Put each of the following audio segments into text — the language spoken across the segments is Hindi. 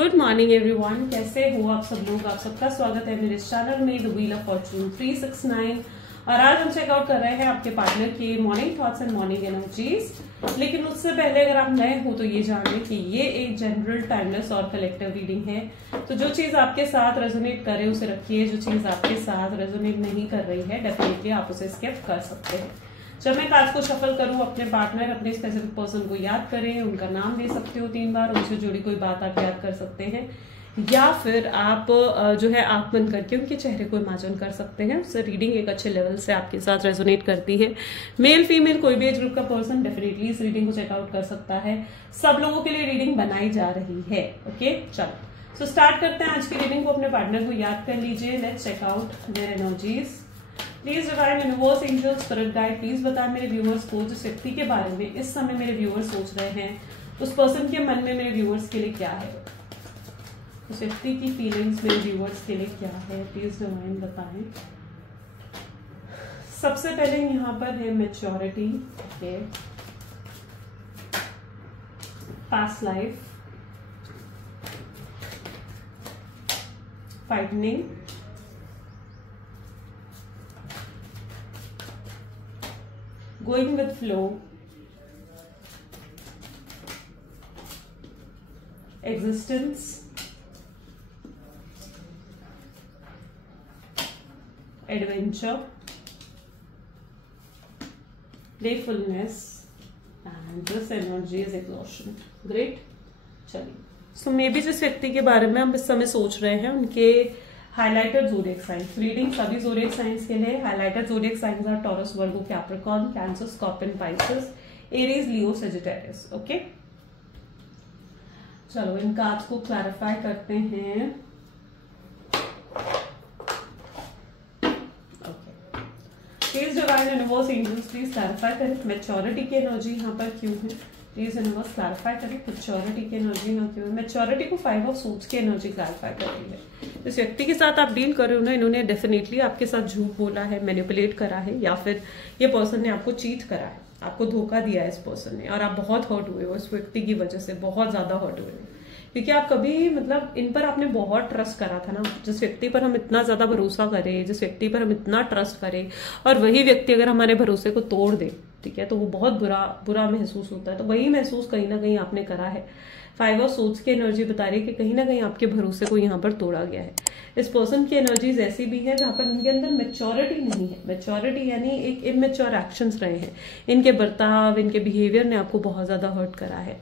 गुड मॉर्निंग एवरीवन, कैसे हो आप सब लोग। आप सबका स्वागत है मेरे चैनल में द व्हील ऑफ फॉर्चून 369। और आज हम चेकआउट कर रहे हैं आपके पार्टनर के morning thoughts and morning energies. लेकिन उससे पहले अगर आप नए हो तो ये जान लें कि ये एक जनरल, टाइमलेस और कलेक्टिव रीडिंग है। तो जो चीज आपके साथ रेजोनेट करे उसे रखिए, जो चीज आपके साथ रेजोनेट नहीं कर रही है डेफिनेटली आप उसे स्किप कर सकते हैं। जब मैं कार्ड्स को शफल करूं, अपने पार्टनर, अपने स्पेसिफिक पर्सन को याद करें, उनका नाम ले सकते हो 3 बार, उनसे जुड़ी कोई बात आप याद कर सकते हैं, या फिर आप जो है आंख बंद करके उनके चेहरे को इमेजिन कर सकते हैं। उससे रीडिंग एक अच्छे लेवल से आपके साथ रेजोनेट करती है। मेल फीमेल कोई भी एज ग्रुप का पर्सन डेफिनेटली इस रीडिंग को चेकआउट कर सकता है। सब लोगों के लिए रीडिंग बनाई जा रही है। ओके, चलो सो स्टार्ट करते हैं आज की रीडिंग को। अपने पार्टनर को याद कर लीजिए। Let's check out their energies. Please divine universe, angel, spirit guide, please बताएं मेरे व्यूअर्स को जिस व्यक्ति के बारे में इस समय मेरे व्यूअर्स सोच रहे हैं, उस पर्सन के मन में मेरे व्यूअर्स के लिए क्या है, उस व्यक्ति की फीलिंग्स मेरे व्यूअर्स के लिए क्या है, प्लीज डिवाइन बताएं। सबसे पहले यहाँ पर है maturity, past life, frightening, going with flow, existence, adventure, playfulness, and this energy is exhaustion. Great. चलिए, so मे बी जिस व्यक्ति के बारे में हम इस समय सोच रहे हैं उनके हाइलाइटेड ज़ोडिएक साइंस। रीडिंग सभी ज़ोडिएक साइंस के लिए। Highlighted zodiac signs are Taurus, Virgo, Capricorn, Cancer, Scorpion, Pisces, Aries, Leo, Sagittarius. Okay, चलो इन कार्ड्स को क्लैरिफाई करते हैं। Okay, please divine universe, angels please clarify करें मैच्योरिटी की एनर्जी यहाँ पर क्यों है। प्लीज यूनिवर्स क्लैरिफाई करें मैच्योरिटी की एनर्जी यहाँ क्यों है। मैच्योरिटी को 5 ऑफ सूट्स की एनर्जी क्लैरिफाई कर रही है। इस व्यक्ति के साथ आप डील कर रहे हो ना, इन्होंने डेफिनेटली आपके साथ झूठ बोला है, मैनिपुलेट करा है, या फिर ये पर्सन ने आपको चीट करा है, आपको धोखा दिया है इस पर्सन ने, और आप बहुत हर्ट हुए हो इस व्यक्ति की वजह से, बहुत ज्यादा हर्ट हुए हो। क्योंकि आप कभी मतलब इन पर आपने बहुत ट्रस्ट करा था ना। जिस व्यक्ति पर हम इतना ज्यादा भरोसा करें, जिस व्यक्ति पर हम इतना ट्रस्ट करें, और वही व्यक्ति अगर हमारे भरोसे को तोड़ दे, ठीक है, तो वो बहुत बुरा महसूस होता है। तो वही महसूस कहीं ना कहीं आपने करा है। 5 ऑफ सोर्ड्स की एनर्जी बता रही है कि कहीं ना कहीं आपके भरोसे को यहाँ पर तोड़ा गया है। इस पर्सन की एनर्जीज ऐसी भी है जहां पर इनके अंदर मैच्योरिटी नहीं है। मैच्योरिटी यानी एक इमेच्योर एक्शंस रहे हैं, इनके बर्ताव, इनके बिहेवियर ने आपको बहुत ज्यादा हर्ट करा है।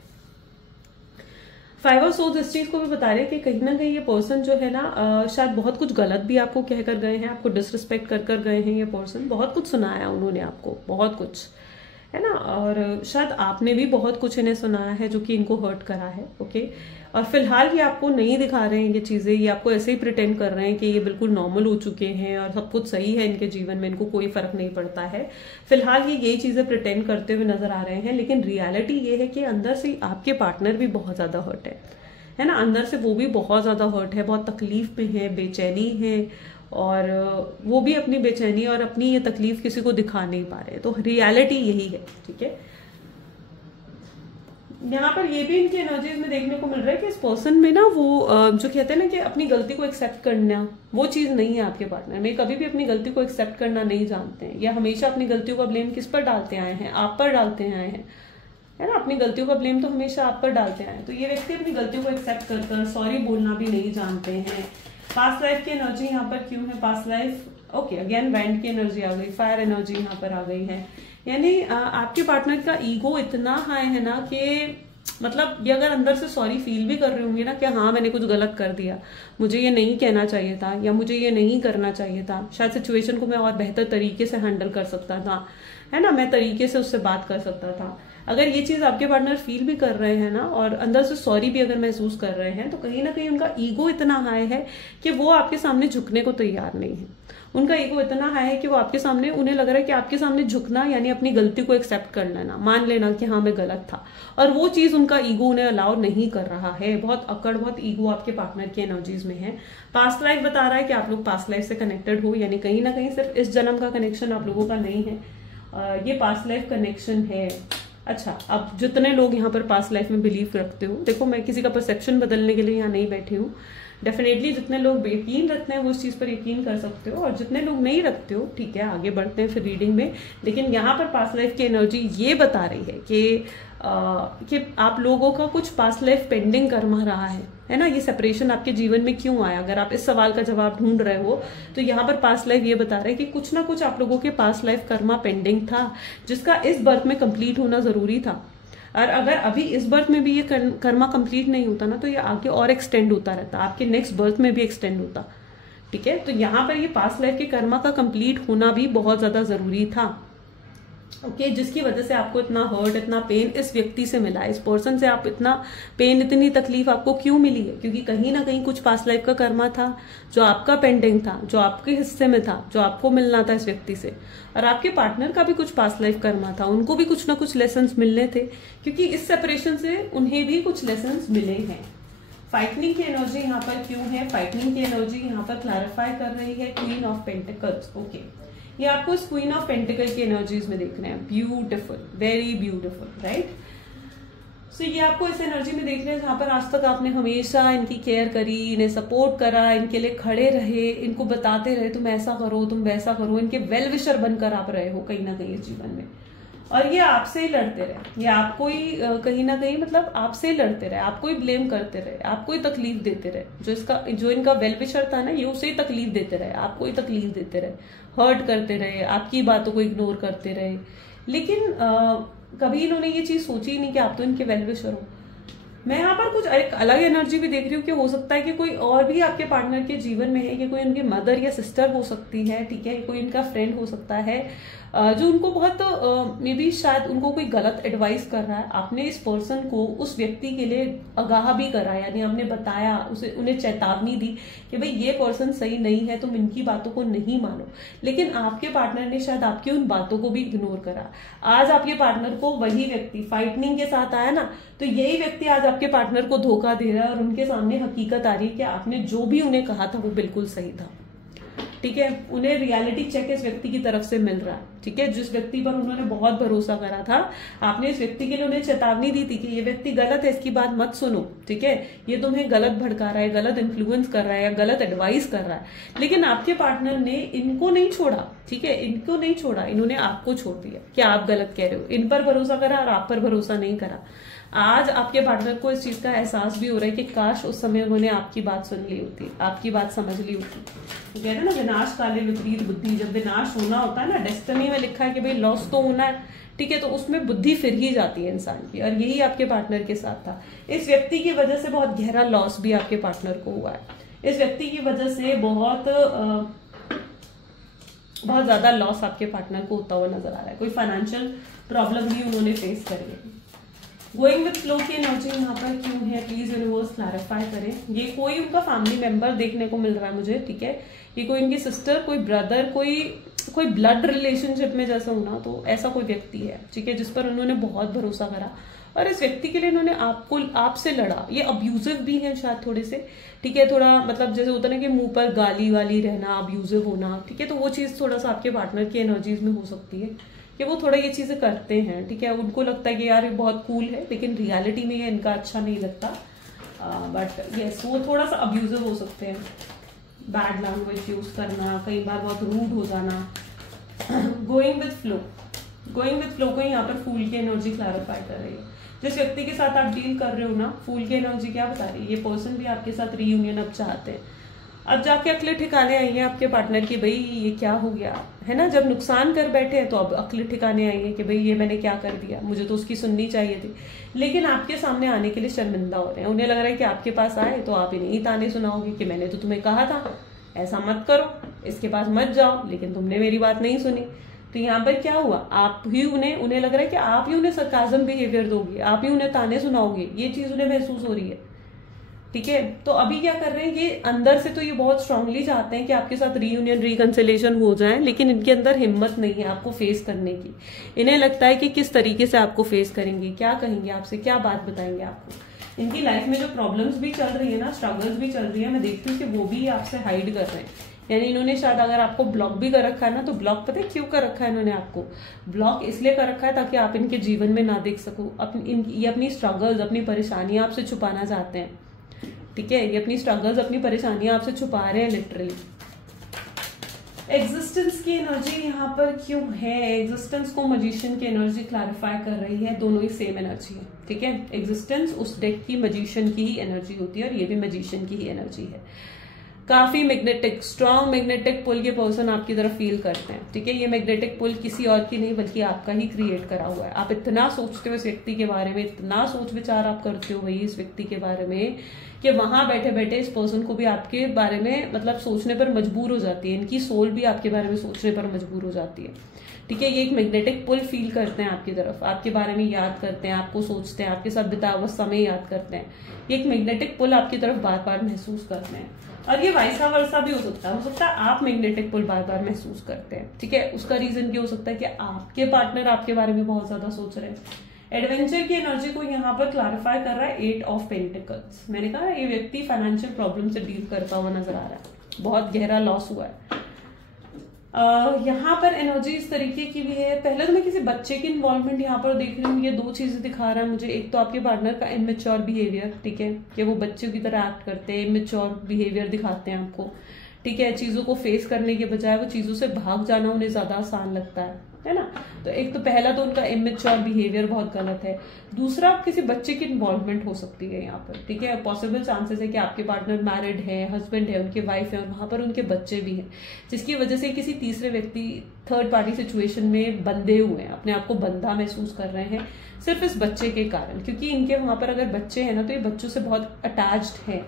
5 ऑफ सोर्ड्स इस चीज को भी बता रहे हैं कि कहीं ना कहीं ये पर्सन जो है ना, शायद बहुत कुछ गलत भी आपको कहकर गए हैं, आपको डिसरिस्पेक्ट कर गए हैं। ये पर्सन बहुत कुछ सुनाया उन्होंने आपको, बहुत कुछ है ना, और शायद आपने भी बहुत कुछ इन्हें सुनाया है जो कि इनको हर्ट करा है। ओके, और फिलहाल ये आपको नहीं दिखा रहे हैं ये चीजें, ये आपको ऐसे ही प्रिटेंड कर रहे हैं कि ये बिल्कुल नॉर्मल हो चुके हैं और सब कुछ सही है इनके जीवन में, इनको कोई फर्क नहीं पड़ता है। फिलहाल ये यही चीजें प्रिटेंड करते हुए नजर आ रहे हैं। लेकिन रियलिटी ये है कि अंदर से आपके पार्टनर भी बहुत ज्यादा हर्ट है ना, अंदर से वो भी बहुत ज्यादा हर्ट है, बहुत तकलीफ में है, बेचैनी है, और वो भी अपनी बेचैनी और अपनी ये तकलीफ किसी को दिखा नहीं पा रहे। तो रियलिटी यही है, ठीक है। यहाँ पर ये भी इनकी एनर्जीज में देखने को मिल रहा है कि इस पर्सन में ना वो जो कहते हैं ना कि अपनी गलती को एक्सेप्ट करना, वो चीज नहीं है आपके पार्टनर में। कभी भी अपनी गलती को एक्सेप्ट करना नहीं जानते हैं, या हमेशा अपनी गलतियों का ब्लेम किस पर डालते आए हैं, आप पर डालते आए हैं, है ना। अपनी गलतियों का ब्लेम तो हमेशा आप पर डालते आए हैं। तो ये व्यक्ति अपनी गलतियों को एक्सेप्ट कर सॉरी बोलना भी नहीं जानते हैं। पास्ट लाइफ की एनर्जी यहाँ पर क्यों है। Past life, okay, again band की एनर्जी आ गई, फायर एनर्जी यहाँ पर आ गई है। यानी आपके पार्टनर का ईगो इतना हाई है ना कि मतलब ये अगर अंदर से सॉरी फील भी कर रहे होंगे ना कि हाँ मैंने कुछ गलत कर दिया, मुझे ये नहीं कहना चाहिए था, या मुझे ये नहीं करना चाहिए था, शायद सिचुएशन को मैं और बेहतर तरीके से हैंडल कर सकता था, है ना, मैं तरीके से उससे बात कर सकता था। अगर ये चीज आपके पार्टनर फील भी कर रहे हैं ना, और अंदर से सॉरी भी अगर महसूस कर रहे हैं, तो कहीं ना कहीं उनका ईगो इतना हाई है कि वो आपके सामने झुकने को तैयार नहीं है। उनका ईगो इतना हाई है कि वो आपके सामने, उन्हें लग रहा है कि आपके सामने झुकना यानी अपनी गलती को एक्सेप्ट कर लेना, मान लेना कि हाँ मैं गलत था, और वो चीज उनका ईगो उन्हें अलाउ नहीं कर रहा है। बहुत अकड़, बहुत ईगो आपके पार्टनर की एनर्जीज में है। पास्ट लाइफ बता रहा है कि आप लोग पास्ट लाइफ से कनेक्टेड हो, यानी कहीं ना कहीं सिर्फ इस जन्म का कनेक्शन आप लोगों का नहीं है, ये पास्ट लाइफ कनेक्शन है। अच्छा, अब जितने लोग यहाँ पर पास्ट लाइफ में बिलीव रखते हो, देखो मैं किसी का परसेप्शन बदलने के लिए यहाँ नहीं बैठी हूँ। डेफिनेटली जितने लोग यकीन रखते हैं वो उस चीज पर यकीन कर सकते हो, और जितने लोग नहीं रखते हो ठीक है, आगे बढ़ते हैं फिर रीडिंग में। लेकिन यहाँ पर पास्ट लाइफ की एनर्जी ये बता रही है कि आप लोगों का कुछ पास्ट लाइफ पेंडिंग कर्म रहा है ना। ये सेपरेशन आपके जीवन में क्यों आया, अगर आप इस सवाल का जवाब ढूंढ रहे हो तो यहाँ पर पास्ट लाइफ ये बता रहा है कि कुछ ना कुछ आप लोगों के पास्ट लाइफ कर्मा पेंडिंग था, जिसका इस बर्थ में कंप्लीट होना जरूरी था। और अगर अभी इस बर्थ में भी ये कर्मा कंप्लीट नहीं होता ना, तो ये आगे और एक्सटेंड होता रहता, आपके नेक्स्ट बर्थ में भी एक्सटेंड होता। ठीक है, तो यहाँ पर ये पास्ट लाइफ के कर्मा का कंप्लीट होना भी बहुत ज्यादा जरूरी था। ओके, जिसकी वजह से आपको इतना हर्ट, इतना पेन इस व्यक्ति से मिला है, इस पर्सन से आप इतना पेन, इतनी तकलीफ आपको क्यों मिली है? क्योंकि कहीं ना कहीं कुछ पास्ट लाइफ का कर्मा था जो आपका पेंडिंग था, जो आपके हिस्से में था, जो आपको मिलना था इस व्यक्ति से। और आपके पार्टनर का भी कुछ पास्ट लाइफ कर्मा था, उनको भी कुछ ना कुछ लेसन्स मिलने थे, क्योंकि इस सेपरेशन से उन्हें भी कुछ लेसन्स मिले हैं। फाइटनिंग की एनर्जी यहाँ पर क्यों है? फाइटनिंग की एनर्जी यहाँ पर क्लैरिफाई कर रही है क्वीन ऑफ पेंटिकल्स। ओके, ये आपको इस क्वीन ऑफ पेंटिकल की एनर्जीज में देख रहे हैं। Beautiful, very beautiful, right. So ये आपको इस एनर्जी में देख रहे हैं जहां पर आज तक आपने हमेशा इनकी केयर करी, इन्हें सपोर्ट करा, इनके लिए खड़े रहे, इनको बताते रहे तुम ऐसा करो, तुम वैसा करो, इनके वेल विशर बनकर आप रहे हो कहीं ना कहीं इस जीवन में। और ये आपसे ही लड़ते रहे, ये आपको ही कहीं ना कहीं मतलब आपसे ही लड़ते रहे, आपको ही ब्लेम करते रहे, आपको ही तकलीफ देते रहे। जो इनका वेल विशर था ना, ये उसे ही तकलीफ देते रहे, आपको ही तकलीफ देते रहे, हर्ट करते रहे, आपकी बातों को इग्नोर करते रहे। लेकिन कभी इन्होंने ये चीज सोची ही नहीं कि आप तो इनके वेल विशर हो। मैं यहाँ पर कुछ एक अलग एनर्जी भी देख रही हूँ कि हो सकता है कि कोई और भी आपके पार्टनर के जीवन में है, कि कोई उनकी मदर या सिस्टर हो सकती है, ठीक है, कोई इनका फ्रेंड हो सकता है जो उनको बहुत मे बी शायद उनको कोई गलत एडवाइस कर रहा है। आपने इस पर्सन को उस व्यक्ति के लिए आगाह भी करा, यानी हमने बताया उसे, उन्हें चेतावनी दी कि भाई ये पर्सन सही नहीं है, तुम इनकी बातों को नहीं मानो। लेकिन आपके पार्टनर ने शायद आपकी उन बातों को भी इग्नोर करा। आज आपके पार्टनर को वही व्यक्ति फाइटनिंग के साथ आया ना, तो यही व्यक्ति आज आपके पार्टनर को धोखा दे रहा है और उनके सामने हकीकत आ रही है कि आपने जो भी उन्हें कहा था वो बिल्कुल सही था। ठीक है, उन्हें रियलिटी चेक इस व्यक्ति की तरफ से मिल रहा है। ठीक है, जिस व्यक्ति पर उन्होंने बहुत भरोसा करा था, आपने इस व्यक्ति के लिए उन्हें चेतावनी दी थी कि ये व्यक्ति गलत है, इसकी बात मत सुनो। ठीक है, ये तुम्हें गलत भड़का रहा है, गलत इन्फ्लुएंस कर रहा है या गलत एडवाइस कर रहा है। लेकिन आपके पार्टनर ने इनको नहीं छोड़ा। ठीक है, इनको नहीं छोड़ा, इन्होंने आपको छोड़ दिया कि आप गलत कह रहे हो। इन पर भरोसा करा और आप पर भरोसा नहीं करा। आज आपके पार्टनर को इस चीज का एहसास भी हो रहा है कि काश उस समय उन्होंने आपकी बात सुन ली होती, आपकी बात समझ ली होती। तो कहते हैं ना, विनाश काले विपरीत बुद्धि। जब विनाश होना होता है ना, डेस्टिनी में लिखा है कि भाई लॉस तो होना है, ठीक है, तो उसमें बुद्धि फिर ही जाती है इंसान की। और यही आपके पार्टनर के साथ था। इस व्यक्ति की वजह से बहुत गहरा लॉस भी आपके पार्टनर को हुआ है। इस व्यक्ति की वजह से बहुत ज्यादा लॉस आपके पार्टनर को होता हुआ नजर आ रहा है। कोई फाइनेंशियल प्रॉब्लम भी उन्होंने फेस करी है। गोइंग विद फ्लो की एनर्जी यहाँ पर क्यों है? प्लीज यूनिवर्स क्लैरिफाई करें। ये कोई उनका फैमिली मेंबर देखने को मिल रहा है मुझे। ठीक है, ये कोई इनकी सिस्टर, कोई ब्रदर, कोई ब्लड रिलेशनशिप में जैसा होना, तो ऐसा कोई व्यक्ति है। ठीक है, जिस पर उन्होंने बहुत भरोसा करा और इस व्यक्ति के लिए इन्होंने आपसे लड़ा। ये अब्यूजिव भी है शायद थोड़े से। ठीक है, थोड़ा मतलब जैसे होता है ना कि मुंह पर गाली वाली रहना, अब्यूजिव होना। ठीक है, तो वो चीज थोड़ा सा आपके पार्टनर की एनर्जीज में हो सकती है कि वो थोड़ा ये चीजें करते हैं। ठीक है, उनको लगता है कि यार ये बहुत कूल है, लेकिन रियलिटी में ये इनका अच्छा नहीं लगता। बट यस, वो थोड़ा सा अब्यूजिव हो सकते हैं। बैड लैंग्वेज यूज करना, कई बार बहुत रूड हो जाना। Going with flow, going with flow को यहाँ पर फूल की एनर्जी क्लैरिफाई कर रही है। जिस व्यक्ति के साथ आप डील कर रहे हो ना, फूल की एनर्जी क्या बता रही है? ये पर्सन भी आपके साथ रीयूनियन अब चाहते हैं। अब जाके अकले ठिकाने आई है आपके पार्टनर की, भाई ये क्या हो गया है ना। जब नुकसान कर बैठे हैं तो अब अकले ठिकाने आई है कि भाई ये मैंने क्या कर दिया, मुझे तो उसकी सुननी चाहिए थी। लेकिन आपके सामने आने के लिए शर्मिंदा हो रहे हैं। उन्हें लग रहा है कि आपके पास आए तो आप इन्हें ही ताने सुनाओगे कि मैंने तो तुम्हें कहा था ऐसा मत करो, इसके पास मत जाओ, लेकिन तुमने मेरी बात नहीं सुनी। तो यहाँ पर क्या हुआ? आप ही उन्हें लग रहा है कि आप ही उन्हें सरकाजम बिहेवियर दोगे, आप ही उन्हें ताने सुनाओगे। ये चीज उन्हें महसूस हो रही है। ठीक है, तो अभी क्या कर रहे हैं, ये अंदर से तो ये बहुत स्ट्रांगली चाहते हैं कि आपके साथ रीयूनियन, रिकंसिलेशन हो जाए, लेकिन इनके अंदर हिम्मत नहीं है आपको फेस करने की। इन्हें लगता है कि किस तरीके से आपको फेस करेंगे, क्या कहेंगे आपसे, क्या बात बताएंगे आपको। इनकी लाइफ में जो प्रॉब्लम्स भी चल रही है ना, स्ट्रगल्स भी चल रही है, मैं देखती हूँ कि वो भी आपसे हाइड कर रहे हैं यानी इन्होंने शायद अगर आपको ब्लॉक भी कर रखा है ना, तो ब्लॉक पता है क्यों कर रखा है इन्होंने आपको? ब्लॉक इसलिए कर रखा है ताकि आप इनके जीवन में ना देख सको। ये अपनी स्ट्रगल्स, अपनी परेशानियां आपसे छुपाना चाहते हैं, ठीक है? ये अपनी स्ट्रगल्स, अपनी परेशानियां आपसे छुपा रहे हैं लिटरली। एग्जिस्टेंस की एनर्जी यहाँ पर क्यों है? एग्जिस्टेंस को मजिशियन की एनर्जी क्लैरिफाई कर रही है, दोनों ही सेम एनर्जी है, ठीक है? एग्जिस्टेंस उस डेक की मजिशियन की ही एनर्जी होती है और ये भी मजिशियन की ही एनर्जी है। काफी मैग्नेटिक, स्ट्रॉन्ग मैग्नेटिक पुल के पर्सन आपकी तरफ फील करते हैं, ठीक है? ये मैग्नेटिक पुल किसी और की नहीं बल्कि आपका ही क्रिएट करा हुआ है। आप इतना सोचते हो इस व्यक्ति के बारे में, इतना सोच विचार आप करते हो भाई इस व्यक्ति के बारे में कि वहां बैठे बैठे इस पर्सन को भी आपके बारे में मतलब सोचने पर मजबूर हो जाती है। इनकी सोल भी आपके बारे में सोचने पर मजबूर हो जाती है, ठीक है? ये एक मैग्नेटिक पुल फील करते हैं आपकी तरफ, आपके बारे में याद करते हैं, आपको सोचते हैं, आपके साथ बिताया हुआ समय याद करते हैं। ये एक मैग्नेटिक पुल आपकी तरफ बार बार महसूस करते हैं। और ये वाइसा वर्सा भी हो सकता है आप मैग्नेटिक पुल बार बार महसूस करते हैं, ठीक है? उसका रीजन क्या हो सकता है कि आपके पार्टनर आपके बारे में बहुत ज्यादा सोच रहे हैं। एडवेंचर की एनर्जी को यहाँ पर क्लैरिफाई कर रहा है 8 ऑफ पेंटिकल्स। मैंने कहा ये व्यक्ति फाइनेंशियल प्रॉब्लम से डील करता हुआ नजर आ रहा है, बहुत गहरा लॉस हुआ है। यहाँ पर एनर्जी इस तरीके की भी है। पहले तो मैं किसी बच्चे की इन्वॉल्वमेंट यहाँ पर देख रही हूँ। ये दो चीजें दिखा रहा है मुझे। एक तो आपके पार्टनर का इमेच्योर बिहेवियर, ठीक है, कि वो बच्चों की तरह एक्ट करते हैं, इमेच्योर बिहेवियर दिखाते हैं आपको, ठीक है? चीजों को फेस करने के बजाय वो चीजों से भाग जाना उन्हें ज्यादा आसान लगता है ना? तो एक तो पहला तो उनका इमेच्योर बिहेवियर बहुत गलत है। दूसरा, किसी बच्चे की इन्वॉल्वमेंट हो सकती है यहाँ पर, ठीक है? पॉसिबल चांसेस है कि आपके पार्टनर मैरिड है, हस्बैंड है, उनके वाइफ है और वहां पर उनके बच्चे भी हैं, जिसकी वजह से किसी तीसरे व्यक्ति, थर्ड पार्टी सिचुएशन में बंधे हुए हैं, अपने आप को बंधा महसूस कर रहे हैं सिर्फ इस बच्चे के कारण। क्योंकि इनके वहां पर अगर बच्चे हैं ना तो ये बच्चों से बहुत अटैच्ड है।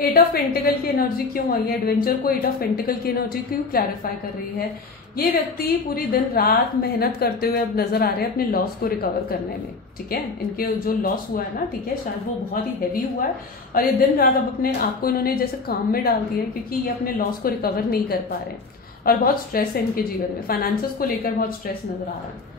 8 ऑफ पेंटिकल की एनर्जी क्यों आई है? एडवेंचर को 8 ऑफ पेंटिकल की एनर्जी क्यों क्लैरिफाई कर रही है? ये व्यक्ति पूरी दिन रात मेहनत करते हुए अब नजर आ रहे हैं अपने लॉस को रिकवर करने में, ठीक है? इनके जो लॉस हुआ है ना, ठीक है, शायद वो बहुत ही हैवी हुआ है और ये दिन रात अब अपने आप को इन्होंने जैसे काम में डाल दिया है, क्योंकि ये अपने लॉस को रिकवर नहीं कर पा रहे हैं और बहुत स्ट्रेस है इनके जीवन में। फाइनेंसेस को लेकर बहुत स्ट्रेस नजर आ रहा है।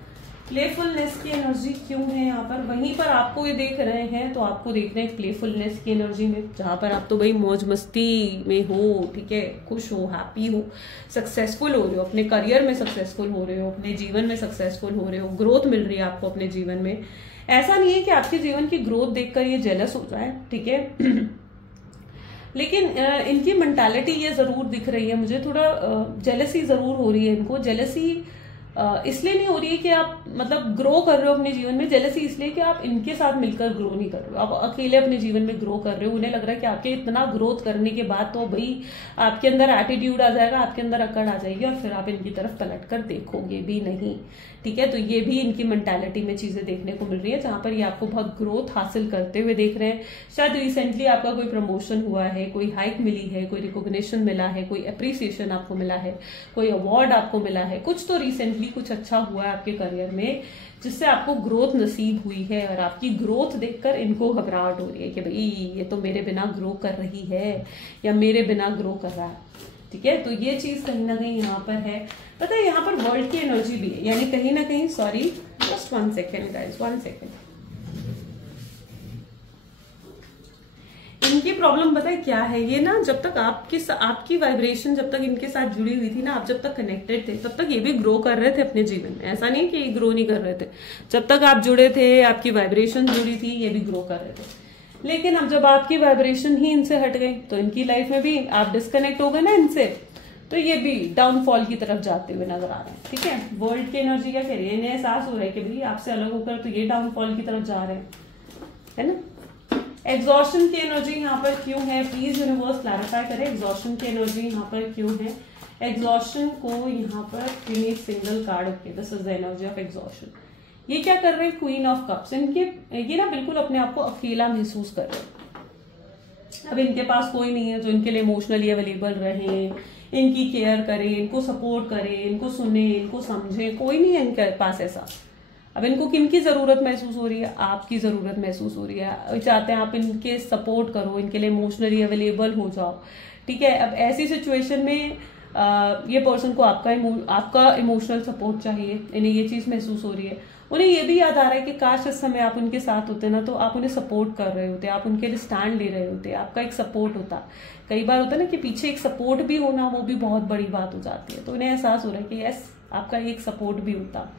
प्लेफुलनेस की एनर्जी क्यों है यहाँ पर? वहीं पर आपको ये देख रहे हैं तो आपको देख रहे हैं प्लेफुलनेस की एनर्जी में, जहां पर आप तो भाई मौज मस्ती में हो, ठीक है, खुश हो, हैप्पी हो, सक्सेसफुल हो रहे हो, अपने करियर में सक्सेसफुल हो रहे हो, अपने जीवन में सक्सेसफुल हो रहे हो, ग्रोथ मिल रही है आपको अपने जीवन में। ऐसा नहीं है कि आपके जीवन की ग्रोथ देखकर ये जेलस हो जाए, ठीक है? लेकिन इनकी मेंटालिटी ये जरूर दिख रही है मुझे, थोड़ा जेलसी जरूर हो रही है इनको। जेलसी इसलिए नहीं हो रही है कि आप मतलब ग्रो कर रहे हो अपने जीवन में, जेलसी इसलिए कि आप इनके साथ मिलकर ग्रो नहीं कर रहे हो, आप अकेले अपने जीवन में ग्रो कर रहे हो। उन्हें लग रहा है कि आपके इतना ग्रोथ करने के बाद तो भाई आपके अंदर एटीट्यूड आ जाएगा, आपके अंदर अकड़ आ जाएगी और फिर आप इनकी तरफ पलट कर देखोगे भी नहीं, ठीक है? तो ये भी इनकी मेंटालिटी में चीजें देखने को मिल रही है, जहां पर ये आपको बहुत ग्रोथ हासिल करते हुए देख रहे हैं। शायद रिसेंटली आपका कोई प्रमोशन हुआ है, कोई हाइक मिली है, कोई रिकॉग्निशन मिला है, कोई अप्रिसिएशन आपको मिला है, कोई अवार्ड आपको मिला है, कुछ तो रिसेंटली कुछ अच्छा हुआ है आपके करियर में जिससे आपको ग्रोथ नसीब हुई है। और आपकी ग्रोथ देखकर इनको घबराहट हो रही है कि भाई ये तो मेरे बिना ग्रो कर रही है या मेरे बिना ग्रो कर रहा है, ठीक है? तो ये चीज कहीं ना कहीं यहाँ पर है। पता है यहाँ पर वर्ल्ड की एनर्जी भी है, यानी कहीं ना कहीं, sorry just 1 second guys, 1 second. इनकी प्रॉब्लम पता है क्या है? ये ना जब तक आपकी वाइब्रेशन जब तक इनके साथ जुड़ी हुई थी ना, आप जब तक कनेक्टेड थे तब तक ये भी ग्रो कर रहे थे अपने जीवन में। ऐसा नहीं कि ये ग्रो नहीं कर रहे थे, जब तक आप जुड़े थे, आपकी वाइब्रेशन जुड़ी थी, ये भी ग्रो कर रहे थे। लेकिन अब जब आपकी वाइब्रेशन ही इनसे हट गई तो इनकी लाइफ में भी आप डिस्कनेक्ट हो गए ना इनसे, तो ये भी डाउनफॉल की तरफ जाते हुए नजर आ रहे हैं, ठीक है? वर्ल्ड की एनर्जी क्या कह रही है? इन्हें एहसास हो रहा है कि भाई आपसे अलग होकर तो ये डाउनफॉल की तरफ जा रहे हैं, है ना? एग्जॉशन की एनर्जी यहाँ पर क्यों है? प्लीज यूनिवर्स क्लैरिफाई करें एग्जॉशन की एनर्जी यहाँ पर क्यों है? एग्जॉशन को यहाँ पर single card, okay, this is the energy of exhaustion. ये क्या कर रहे हैं? Queen of cups. ये ना बिल्कुल अपने आप को अकेला महसूस कर रहे हैं। अब इनके पास कोई नहीं है जो इनके लिए इमोशनली अवेलेबल रहे, इनकी केयर करे, इनको सपोर्ट करे, इनको सुने, इनको समझे, कोई नहीं है इनके पास ऐसा। अब इनको किनकी जरूरत महसूस हो रही है? आपकी जरूरत महसूस हो रही है। चाहते हैं आप इनके सपोर्ट करो, इनके लिए इमोशनली अवेलेबल हो जाओ, ठीक है? अब ऐसी सिचुएशन में ये पर्सन को आपका इमोशनल सपोर्ट चाहिए, इन्हें ये चीज महसूस हो रही है। उन्हें ये भी याद आ रहा है कि काश इस समय आप उनके साथ होते ना, तो आप उन्हें सपोर्ट कर रहे होते, आप उनके लिए स्टैंड ले रहे होते, आपका एक सपोर्ट होता। कई बार होता है ना कि पीछे एक सपोर्ट भी होना, वो भी बहुत बड़ी बात हो जाती है। तो उन्हें एहसास हो रहा है कि यस, आपका एक सपोर्ट भी होता।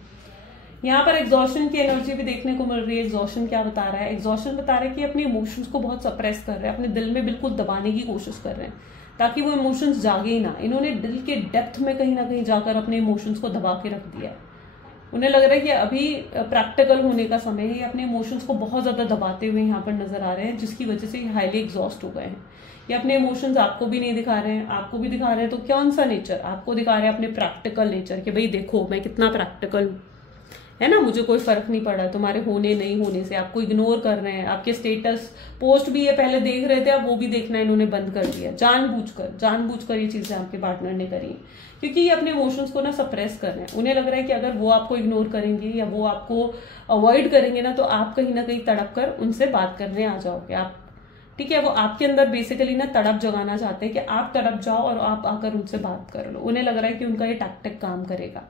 यहाँ पर एग्जॉशन की एनर्जी भी देखने को मिल रही है। एग्जॉशन क्या बता रहा है? एग्जॉशन बता रहा है कि अपने इमोशंस को बहुत सप्रेस कर रहे हैं, अपने दिल में बिल्कुल दबाने की कोशिश कर रहे हैं ताकि वो इमोशंस जागे ही ना। इन्होंने दिल के डेप्थ में कहीं ना कहीं जाकर अपने इमोशंस को दबा के रख दिया है। उन्हें लग रहा है कि अभी प्रैक्टिकल होने का समय है। ये अपने इमोशंस को बहुत ज्यादा दबाते हुए यहाँ पर नजर आ रहे हैं, जिसकी वजह से हाईली एग्जॉस्ट हो गए हैं। ये अपने इमोशंस आपको भी नहीं दिखा रहे हैं, आपको भी दिखा रहे हैं। तो कौन सा नेचर आपको दिखा रहे हैं? अपने प्रैक्टिकल नेचर, कि भाई देखो मैं कितना प्रैक्टिकल हूँ, है ना, मुझे कोई फर्क नहीं पड़ा तुम्हारे होने नहीं होने से। आपको इग्नोर कर रहे हैं। आपके स्टेटस पोस्ट भी ये पहले देख रहे थे, अब वो भी देखना इन्होंने बंद कर दिया। जानबूझकर ये चीजें आपके पार्टनर ने करी, क्योंकि ये अपने इमोशंस को ना सप्रेस कर रहे हैं। उन्हें लग रहा है कि अगर वो आपको इग्नोर करेंगे या वो आपको अवॉइड करेंगे ना, तो आप कहीं ना कहीं तड़प कर उनसे बात करने आ जाओगे। आप ठीक है, वो आपके अंदर बेसिकली ना तड़प जगाना चाहते हैं कि आप तड़प जाओ और आप आकर उनसे बात कर लो। उन्हें लग रहा है कि उनका ये टैक्टिक काम करेगा।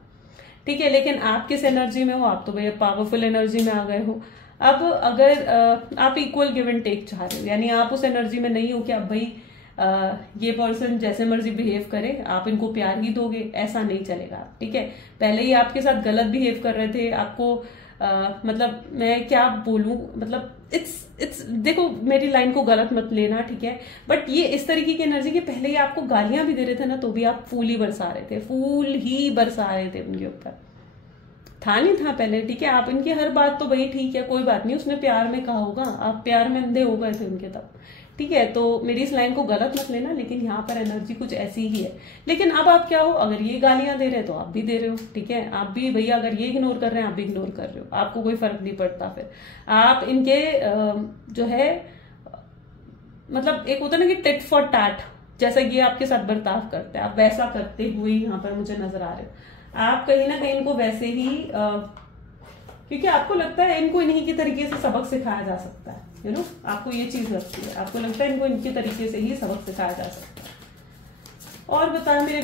ठीक है, लेकिन आप किस एनर्जी में हो? आप तो भैया पावरफुल एनर्जी में आ गए हो। अब अगर आप इक्वल गिव एंड टेक चाह रहे हो, यानी आप उस एनर्जी में नहीं हो कि अब भाई ये पर्सन जैसे मर्जी बिहेव करे, आप इनको प्यार ही दोगे, ऐसा नहीं चलेगा। ठीक है, पहले ही आपके साथ गलत बिहेव कर रहे थे, आपको मतलब मैं क्या बोलूं, मतलब इट्स देखो, मेरी लाइन को गलत मत लेना, ठीक है, बट ये इस तरीके की एनर्जी कि पहले ही आपको गालियां भी दे रहे थे ना, तो भी आप फूल ही बरसा रहे थे उनके ऊपर। था नहीं था पहले, ठीक है। आप इनकी हर बात तो भाई ठीक है, कोई बात नहीं, उसने प्यार में कहा होगा, आप प्यार में अंधे हो गए थे उनके तब। ठीक है, तो मेरी इस लाइन को गलत मत लेना, लेकिन यहाँ पर एनर्जी कुछ ऐसी ही है। लेकिन अब आप क्या हो, अगर ये गालियां दे रहे हैं तो आप भी दे रहे हो, ठीक है, आप भी भैया अगर ये इग्नोर कर रहे हैं आप भी इग्नोर कर रहे हो, आपको कोई फर्क नहीं पड़ता। फिर आप इनके जो है मतलब एक होता है ना कि टिट फॉर टैट, जैसा ये आपके साथ बर्ताव करते हैं, आप वैसा करते हुए यहाँ पर मुझे नजर आ रहे हो। आप कहीं ना कहीं इनको वैसे ही क्योंकि आपको लगता है इनको इन्हीं की तरीके से सबक सिखाया जा सकता है, यू नो, आपको ये चीज लगती है, आपको लगता है इनको इनके तरीके से ही सबक सिखाया जा सकता है। और बताएं मेरे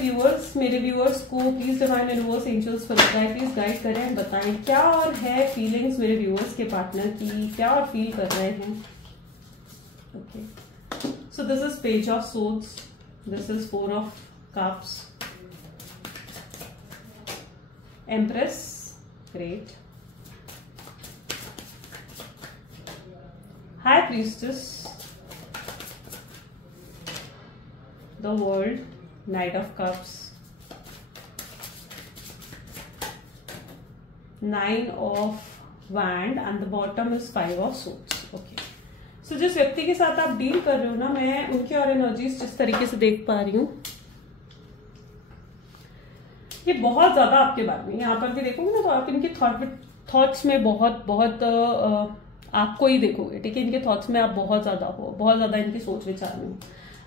व्यूअर्स को please divine universe angels for guide, please guide करें, बताएं क्या और है फीलिंग्स मेरे व्यूअर्स के पार्टनर की, क्या और फील कर रहे हैं। Okay, so this is page of swords, this is 4 of cups, empress, great, high priestess, the world, Knight of Cups, 9 of Wand and the bottom is 5 of Swords. Okay. So जिस व्यक्ति के साथ आप डील कर रहे हो ना, मैं उनकी और एनर्जीज जिस तरीके से देख पा रही हूँ, ये बहुत ज्यादा आपके बारे में, यहाँ पर भी देखोगे ना तो आप इनके थॉट्स में बहुत आपको ही देखोगे, ठीक है, इनके थॉट्स में आप बहुत ज्यादा इनकी सोच विचार में हो।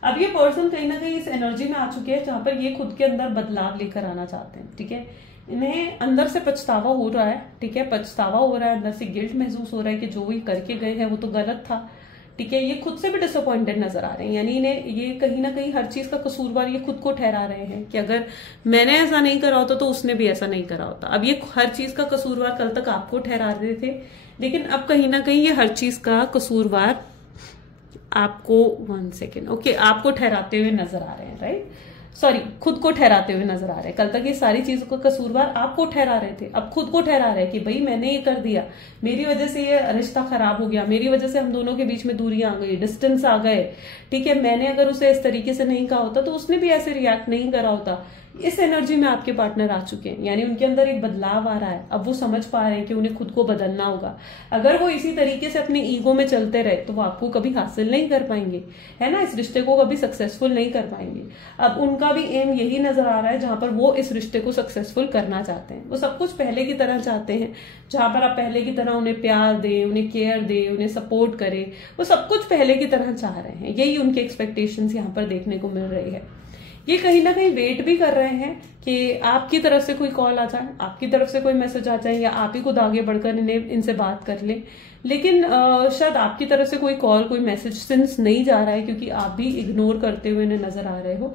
अब ये पर्सन कहीं ना कहीं इस एनर्जी में आ चुके हैं जहां पर ये खुद के अंदर बदलाव लेकर आना चाहते हैं, ठीक है, इन्हें अंदर से पछतावा हो रहा है, ठीक है, पछतावा हो रहा है, अंदर से गिल्ट महसूस हो रहा है कि जो भी करके गए हैं वो तो गलत था, ठीक है, ये खुद से भी डिसअपॉइंटेड नजर आ रहे हैं, यानी इन्हें ये कहीं ना कहीं हर चीज का कसूरवार ये खुद को ठहरा रहे हैं कि अगर मैंने ऐसा नहीं करा होता तो उसने भी ऐसा नहीं करा होता। अब ये हर चीज का कसूरवार कल तक आपको ठहरा रहे थे, लेकिन अब कहीं ना कहीं ये हर चीज का कसूरवार आपको 1 सेकेंड, ओके, आपको ठहराते हुए नजर आ रहे हैं, राइट, सॉरी, खुद को ठहराते हुए नजर आ रहे हैं। कल तक ये सारी चीजों का कसूरवार आपको ठहरा रहे थे, अब खुद को ठहरा रहे हैं कि भाई मैंने ये कर दिया, मेरी वजह से ये रिश्ता खराब हो गया, मेरी वजह से हम दोनों के बीच में दूरियां आ गई, डिस्टेंस आ गए, ठीक है, मैंने अगर उसे इस तरीके से नहीं कहा होता तो उसने भी ऐसे रिएक्ट नहीं करा होता। इस एनर्जी में आपके पार्टनर आ चुके हैं, यानी उनके अंदर एक बदलाव आ रहा है। अब वो समझ पा रहे हैं कि उन्हें खुद को बदलना होगा। अगर वो इसी तरीके से अपने ईगो में चलते रहे तो वो आपको कभी हासिल नहीं कर पाएंगे, है ना, इस रिश्ते को कभी सक्सेसफुल नहीं कर पाएंगे। अब उनका भी एम यही नजर आ रहा है जहां पर वो इस रिश्ते को सक्सेसफुल करना चाहते हैं। वो सब कुछ पहले की तरह चाहते हैं, जहां पर आप पहले की तरह उन्हें प्यार दे, उन्हें केयर दे, उन्हें सपोर्ट करे, वो सब कुछ पहले की तरह चाह रहे हैं। यही उनके एक्सपेक्टेशंस यहाँ पर देखने को मिल रही है। ये कहीं ना कहीं वेट भी कर रहे हैं कि आपकी तरफ से कोई कॉल आ जाए, आपकी तरफ से कोई मैसेज आ जाए, या आप ही खुद आगे बढ़कर इनसे बात कर लें, लेकिन शायद आपकी तरफ से कोई कॉल, कोई मैसेज सिंस नहीं जा रहा है, क्योंकि आप भी इग्नोर करते हुए इन्हें नजर आ रहे हो।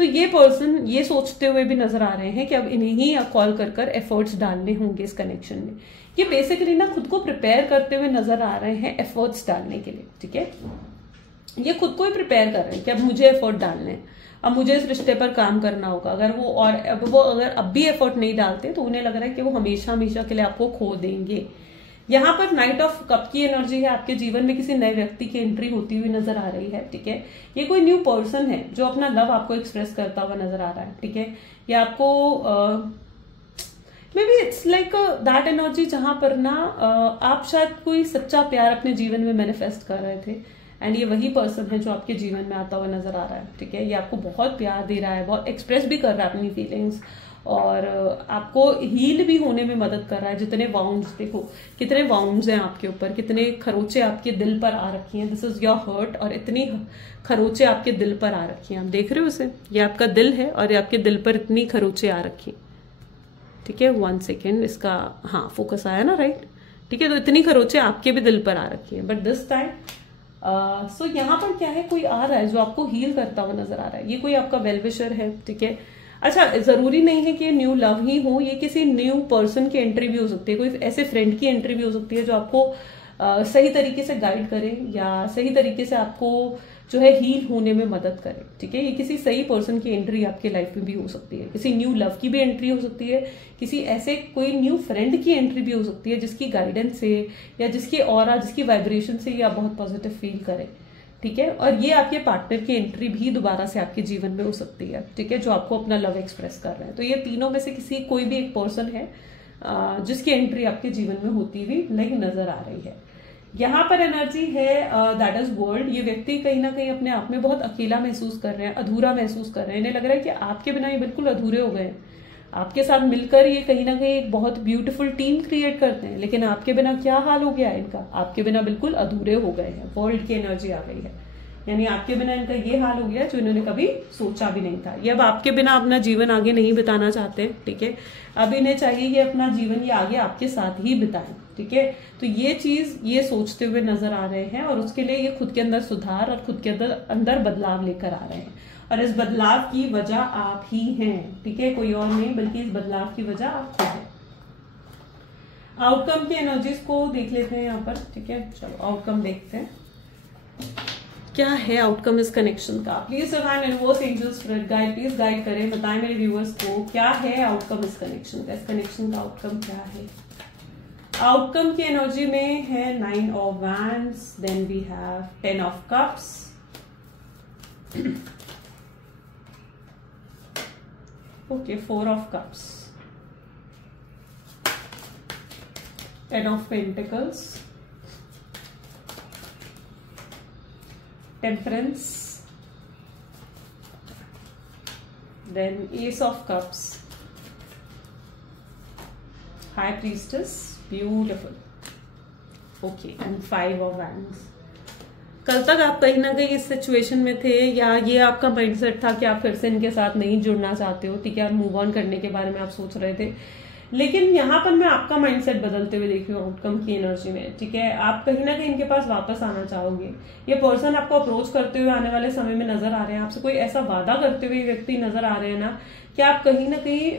तो ये पर्सन ये सोचते हुए भी नजर आ रहे हैं कि अब इन्हें ही कॉल कर कर एफर्ट्स डालने होंगे इस कनेक्शन में। ये बेसिकली ना खुद को प्रिपेयर करते हुए नजर आ रहे हैं एफर्ट्स डालने के लिए, ठीक है। ये खुद को ही प्रिपेयर कर रहे हैं कि अब मुझे एफर्ट डालने हैं, अब मुझे इस रिश्ते पर काम करना होगा। अगर वो अगर अब भी एफर्ट नहीं डालते तो उन्हें लग रहा है कि वो हमेशा हमेशा के लिए आपको खो देंगे। यहाँ पर नाइट ऑफ कप की एनर्जी है, आपके जीवन में किसी नए व्यक्ति की एंट्री होती हुई नजर आ रही है, ठीक है। ये कोई न्यू पर्सन है जो अपना लव आपको एक्सप्रेस करता हुआ नजर आ रहा है, ठीक है। ये आपको may be it's like that energy जहां पर ना आप शायद कोई सच्चा प्यार अपने जीवन में मैनिफेस्ट कर रहे थे, एंड ये वही पर्सन है जो आपके जीवन में आता हुआ नजर आ रहा है, ठीक है। ये आपको बहुत प्यार दे रहा है, बहुत एक्सप्रेस भी कर रहा है अपनी फीलिंग्स, और आपको हील भी होने में मदद कर रहा है। जितने वाउंड्स, देखो कितने वाउंड्स हैं आपके ऊपर, कितने खरोचे आपके दिल पर आ रखी हैं, दिस इज योर हर्ट, और इतनी खरोचे आपके दिल पर आ रखी हैं, आप देख रहे हो उसे, ये आपका दिल है और ये आपके दिल पर इतनी खरोचे आ रखी, ठीक है। 1 सेकेंड, इसका हाँ फोकस आया ना, राइट, ठीक है। तो इतनी खरोचे आपके भी दिल पर आ रखी है, बट दिस टाइम सो यहाँ पर क्या है, कोई आ रहा है जो आपको हील करता हुआ नजर आ रहा है। ये कोई आपका वेलविशर है, ठीक है। अच्छा, जरूरी नहीं है कि ये न्यू लव ही हो, ये किसी न्यू पर्सन की एंट्री भी हो सकती है, कोई ऐसे फ्रेंड की एंट्री भी हो सकती है जो आपको सही तरीके से गाइड करे या सही तरीके से आपको जो है हील होने में मदद करे, ठीक है। ये किसी सही पर्सन की एंट्री आपके लाइफ में भी हो सकती है, किसी न्यू लव की भी एंट्री हो सकती है, किसी ऐसे कोई न्यू फ्रेंड की एंट्री भी हो सकती है जिसकी गाइडेंस से या जिसकी ऑरा, जिसकी वाइब्रेशन से ये आप बहुत पॉजिटिव फील करें, ठीक है। और ये आपके पार्टनर की एंट्री भी दोबारा से आपके जीवन में हो सकती है, ठीक है, जो आपको अपना लव एक्सप्रेस कर रहे हैं। तो ये तीनों में से किसी कोई भी एक पर्सन है जिसकी एंट्री आपके जीवन में होती हुई नहीं नजर आ रही है। यहाँ पर एनर्जी है दैट इज वर्ल्ड। ये व्यक्ति कहीं ना कहीं अपने आप में बहुत अकेला महसूस कर रहे हैं, अधूरा महसूस कर रहे हैं। इन्हें लग रहा है कि आपके बिना ये बिल्कुल अधूरे हो गए हैं। आपके साथ मिलकर ये कहीं ना कहीं एक बहुत ब्यूटीफुल टीम क्रिएट करते हैं, लेकिन आपके बिना क्या हाल हो गया है इनका, आपके बिना बिल्कुल अधूरे हो गए हैं। वर्ल्ड की एनर्जी आ गई है, यानी आपके बिना इनका ये हाल हो गया जो इन्होंने कभी सोचा भी नहीं था। ये अब आपके बिना अपना जीवन आगे नहीं बिताना चाहते, ठीक है। अब इन्हें चाहिए कि अपना जीवन ये आगे आपके साथ ही बिताएं, ठीक है। तो ये चीज ये सोचते हुए नजर आ रहे हैं, और उसके लिए ये खुद के अंदर सुधार और खुद के अंदर बदलाव लेकर आ रहे हैं, और इस बदलाव की वजह आप ही हैं, ठीक है, कोई और नहीं, बल्कि इस बदलाव की वजह आप खुद हैं। आउटकम की एनर्जीज को देख लेते हैं यहाँ पर, ठीक है। चलो आउटकम देखते हैं क्या है आउटकम इस कनेक्शन का। Please divine universe angels spirit guide, please guide करें, बताएं मेरे व्यूअर्स को क्या है आउटकम इस कनेक्शन का। इस कनेक्शन का आउटकम क्या है। आउटकम की एनर्जी में है 9 of wands, then we have 10 of cups, okay 4 of cups, 10 of pentacles, temperance, then ace of cups, high priestess, beautiful, okay, and 5 of wands। कल तक आप कहीं ना कहीं इस सिचुएशन में थे, या ये आपका माइंडसेट था कि आप फिर से इनके साथ नहीं जुड़ना चाहते हो, ठीक है, आप मूव ऑन करने के बारे में आप सोच रहे थे, लेकिन यहाँ पर मैं आपका माइंडसेट बदलते हुए देख रही हूँ आउटकम की एनर्जी में, ठीक है। आप कहीं ना कहीं इनके पास वापस आना चाहोगे। ये पर्सन आपको अप्रोच करते हुए आने वाले समय में नजर आ रहे हैं, आपसे कोई ऐसा वादा करते हुए व्यक्ति नजर आ रहे हैं ना कि आप कहीं ना कहीं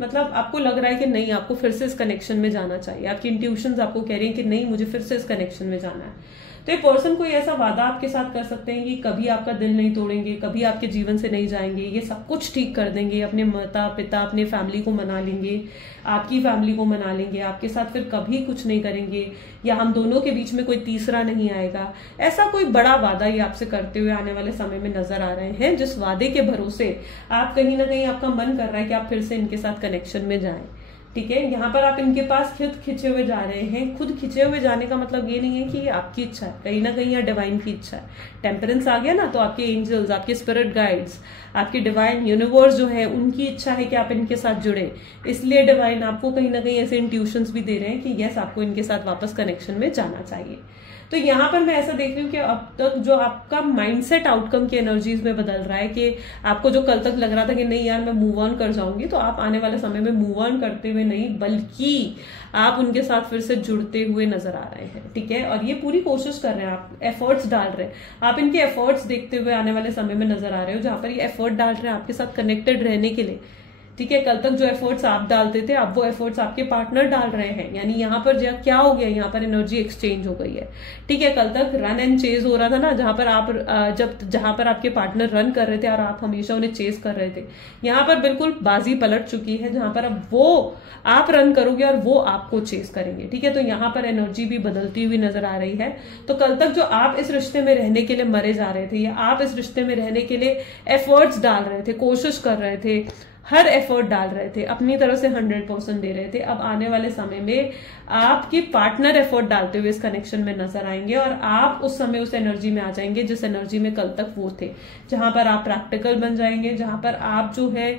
मतलब आपको लग रहा है कि नहीं, आपको फिर से इस कनेक्शन में जाना चाहिए। आपकी इंट्यूशंस आपको कह रही है कि नहीं, मुझे फिर से इस कनेक्शन में जाना है। तो ये पर्सन कोई ऐसा वादा आपके साथ कर सकते हैं कि कभी आपका दिल नहीं तोड़ेंगे, कभी आपके जीवन से नहीं जाएंगे, ये सब कुछ ठीक कर देंगे, अपने माता पिता अपने फैमिली को मना लेंगे, आपकी फैमिली को मना लेंगे, आपके साथ फिर कभी कुछ नहीं करेंगे, या हम दोनों के बीच में कोई तीसरा नहीं आएगा। ऐसा कोई बड़ा वादा ये आपसे करते हुए आने वाले समय में नजर आ रहे हैं, जिस वादे के भरोसे आप कहीं ना कहीं आपका मन कर रहा है कि आप फिर से इनके साथ कनेक्शन में जाएं, ठीक है। यहाँ पर आप इनके पास खुद खिंचे हुए जा रहे हैं। खुद खिंचे हुए जाने का मतलब ये नहीं है कि आपकी इच्छा है, कहीं ना कहीं यह डिवाइन की इच्छा है। टेम्परेंस आ गया ना, तो आपके एंजल्स, आपके स्पिरिट गाइड्स, आपके डिवाइन यूनिवर्स जो है, उनकी इच्छा है कि आप इनके साथ जुड़े। इसलिए डिवाइन आपको कहीं ना कहीं ऐसे इंट्यूशंस भी दे रहे हैं कि यस, आपको इनके साथ वापस कनेक्शन में जाना चाहिए। तो यहाँ पर मैं ऐसा देख रही हूँ कि अब तक जो आपका माइंडसेट आउटकम की एनर्जीज में बदल रहा है, कि आपको जो कल तक लग रहा था कि नहीं यार मैं मूव ऑन कर जाऊंगी, तो आप आने वाले समय में मूव ऑन करते हुए नहीं, बल्कि आप उनके साथ फिर से जुड़ते हुए नजर आ रहे हैं। ठीक है, और ये पूरी कोशिश कर रहे हैं, आप एफर्ट्स डाल रहे हैं, आप इनके एफर्ट्स देखते हुए आने वाले समय में नजर आ रहे हो, जहां पर ये एफर्ट डाल रहे हैं आपके साथ कनेक्टेड रहने के लिए। ठीक है, कल तक जो एफर्ट्स आप डालते थे, अब वो एफर्ट्स आपके पार्टनर डाल रहे हैं, यानी यहाँ पर क्या हो गया, यहाँ पर एनर्जी एक्सचेंज हो गई है। ठीक है, कल तक रन एंड चेज हो रहा था ना, जहां पर आप जहां पर आपके पार्टनर रन कर रहे थे और आप हमेशा उन्हें चेज कर रहे थे, यहाँ पर बिल्कुल बाजी पलट चुकी है, जहां पर अब वो आप रन करोगे और वो आपको चेज करेंगे। ठीक है, तो यहाँ पर एनर्जी भी बदलती हुई नजर आ रही है। तो कल तक जो आप इस रिश्ते में रहने के लिए मरे जा रहे थे, या आप इस रिश्ते में रहने के लिए एफर्ट्स डाल रहे थे, कोशिश कर रहे थे, हर एफर्ट डाल रहे थे, अपनी तरफ से 100% दे रहे थे, अब आने वाले समय में आपकी पार्टनर एफर्ट डालते हुए इस कनेक्शन में नजर आएंगे, और आप उस समय उस एनर्जी में आ जाएंगे जिस एनर्जी में कल तक वो थे, जहां पर आप प्रैक्टिकल बन जाएंगे, जहां पर आप जो है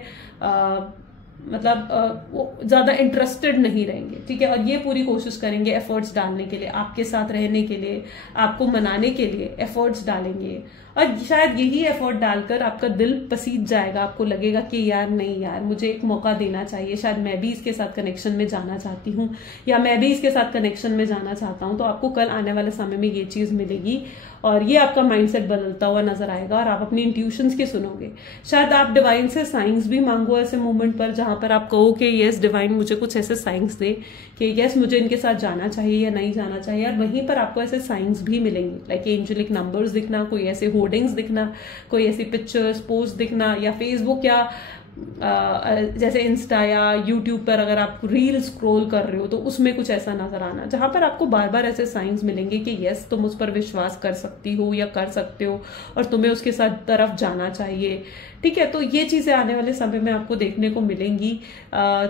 वो ज्यादा इंटरेस्टेड नहीं रहेंगे। ठीक है, और ये पूरी कोशिश करेंगे एफर्ट्स डालने के लिए, आपके साथ रहने के लिए, आपको मनाने के लिए एफर्ट्स डालेंगे, और शायद यही एफर्ट डालकर आपका दिल पसीज जाएगा, आपको लगेगा कि यार नहीं यार मुझे एक मौका देना चाहिए, शायद मैं भी इसके साथ कनेक्शन में जाना चाहती हूँ, या मैं भी इसके साथ कनेक्शन में जाना चाहता हूँ। तो आपको कल आने वाले समय में ये चीज मिलेगी, और ये आपका माइंडसेट बदलता हुआ नजर आएगा, और आप अपनी इंट्यूशंस की सुनोगे। शायद आप डिवाइन से साइंस भी मांगो ऐसे मोमेंट पर, जहां पर आप कहो कि यस डिवाइन मुझे कुछ ऐसे साइंस दे कि यस मुझे इनके साथ जाना चाहिए या नहीं जाना चाहिए, और वहीं पर आपको ऐसे साइंस भी मिलेंगे, लाइक एंजेलिक नंबर्स दिखना, कोई ऐसे होर्डिंग्स दिखना, कोई ऐसी पिक्चर्स पोस्ट दिखना, या फेसबुक या जैसे इंस्टा या यूट्यूब पर अगर आप रील स्क्रॉल कर रहे हो तो उसमें कुछ ऐसा नजर आना, जहां पर आपको बार बार ऐसे साइंस मिलेंगे कि यस तुम उस पर विश्वास कर सकती हो या कर सकते हो, और तुम्हें उसके साथ तरफ जाना चाहिए। ठीक है, तो ये चीजें आने वाले समय में आपको देखने को मिलेंगी।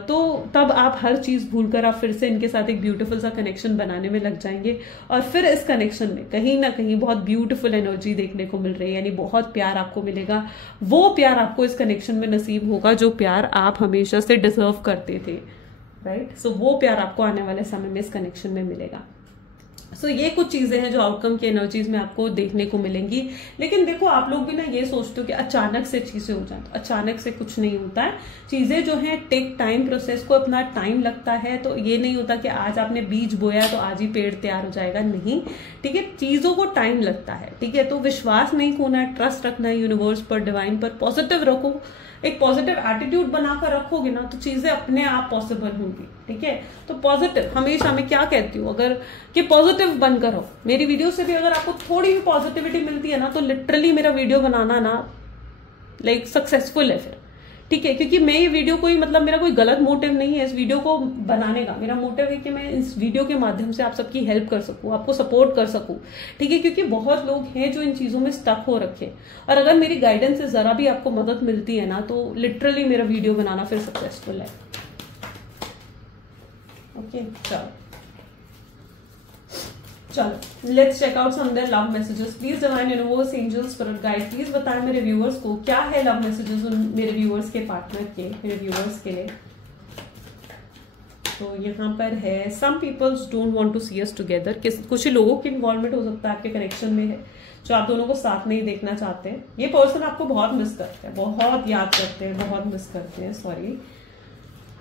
तो तब आप हर चीज भूलकर आप फिर से इनके साथ एक ब्यूटीफुल सा कनेक्शन बनाने में लग जाएंगे, और फिर इस कनेक्शन में कहीं ना कहीं बहुत ब्यूटीफुल एनर्जी देखने को मिल रही है, यानी बहुत प्यार आपको मिलेगा। वो प्यार आपको इस कनेक्शन में नसीब होगा जो प्यार आप हमेशा से डिजर्व करते थे, राइट। सो वो प्यार आपको आने वाले समय में इस कनेक्शन में मिलेगा। सो ये कुछ चीजें हैं जो आउटकम की एनर्जीज में आपको देखने को मिलेंगी। लेकिन देखो आप लोग भी ना ये सोचते हो कि अचानक से चीजें हो जाए, तो अचानक से कुछ नहीं होता है। चीजें जो हैं टेक टाइम, प्रोसेस को अपना टाइम लगता है। तो ये नहीं होता कि आज आपने बीज बोया तो आज ही पेड़ तैयार हो जाएगा, नहीं। ठीक है, चीजों को टाइम लगता है। ठीक है, तो विश्वास नहीं खोना है, ट्रस्ट रखना है यूनिवर्स पर, डिवाइन पर, पॉजिटिव रखो, एक पॉजिटिव एटीट्यूड बनाकर रखोगे ना तो चीजें अपने आप पॉसिबल होंगी। ठीक है, तो पॉजिटिव हमेशा, मैं क्या कहती हूँ, अगर कि पॉजिटिव बनकर हो। मेरी वीडियो से भी अगर आपको थोड़ी भी पॉजिटिविटी मिलती है ना तो लिटरली मेरा वीडियो बनाना ना लाइक सक्सेसफुल है फिर। ठीक है, क्योंकि मैं ये वीडियो कोई मेरा कोई गलत मोटिव नहीं है इस वीडियो को बनाने का। मेरा मोटिव है कि मैं इस वीडियो के माध्यम से आप सबकी हेल्प कर सकूं, आपको सपोर्ट कर सकूं। ठीक है, क्योंकि बहुत लोग हैं जो इन चीजों में स्टक हो रखे, और अगर मेरी गाइडेंस से जरा भी आपको मदद मिलती है ना तो लिटरली मेरा वीडियो बनाना फिर सक्सेसफुल है। ओके, चलो let's check out some their love messages. Please divine universe, angels, spirit guide, please बताएं मेरे व्यूअर्स को क्या है लव मैसेजेस मेरे व्यूअर्स के पार्टनर के, मेरे व्यूअर्स के लिए। तो यहाँ पर है some peoples don't want to see us together. कुछ लोगों की इन्वॉल्वमेंट हो सकता है आपके कनेक्शन में है जो आप दोनों को साथ नहीं देखना चाहते हैं। ये पर्सन आपको बहुत मिस करते हैं, बहुत याद करते हैं, बहुत मिस करते हैं, सॉरी।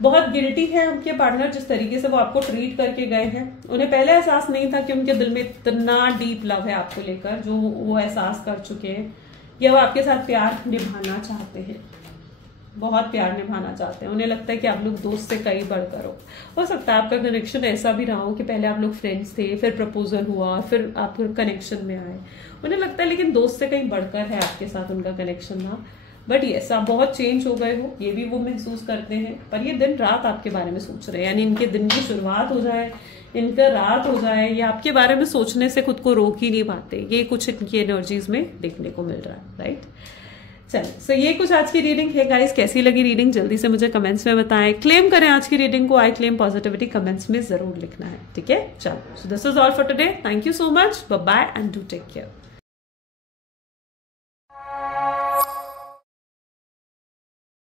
बहुत गिल्टी है उनके पार्टनर जिस तरीके से वो आपको ट्रीट करके गए हैं। उन्हें पहले एहसास नहीं था कि उनके दिल में इतना डीप लव है आपको लेकर, जो वो एहसास कर चुके हैं, या वो आपके साथ प्यार निभाना चाहते हैं, बहुत प्यार निभाना चाहते हैं। उन्हें लगता है कि आप लोग दोस्त से कहीं बढ़कर हो सकता है आपका कनेक्शन ऐसा भी रहा हो कि पहले आप लोग फ्रेंड्स थे, फिर प्रपोजल हुआ, फिर आप कनेक्शन में आए। उन्हें लगता है लेकिन दोस्त से कहीं बढ़कर है आपके साथ उनका कनेक्शन ना। बट यस, आप बहुत चेंज हो गए हो, ये भी वो महसूस करते हैं। पर ये दिन रात आपके बारे में सोच रहे हैं, यानी इनके दिन की शुरुआत हो जाए, इनका रात हो जाए, या आपके बारे में सोचने से खुद को रोक ही नहीं पाते। ये कुछ इनकी एनर्जीज में देखने को मिल रहा है, राइट। चलो, सो ये कुछ आज की रीडिंग है गाइस। कैसी लगी रीडिंग जल्दी से मुझे कमेंट्स में बताएं। क्लेम करें आज की रीडिंग को, आई क्लेम पॉजिटिविटी, कमेंट्स में जरूर लिखना है। ठीक है, चलो, so this is all for today. Thank you so much, bye bye and do take care.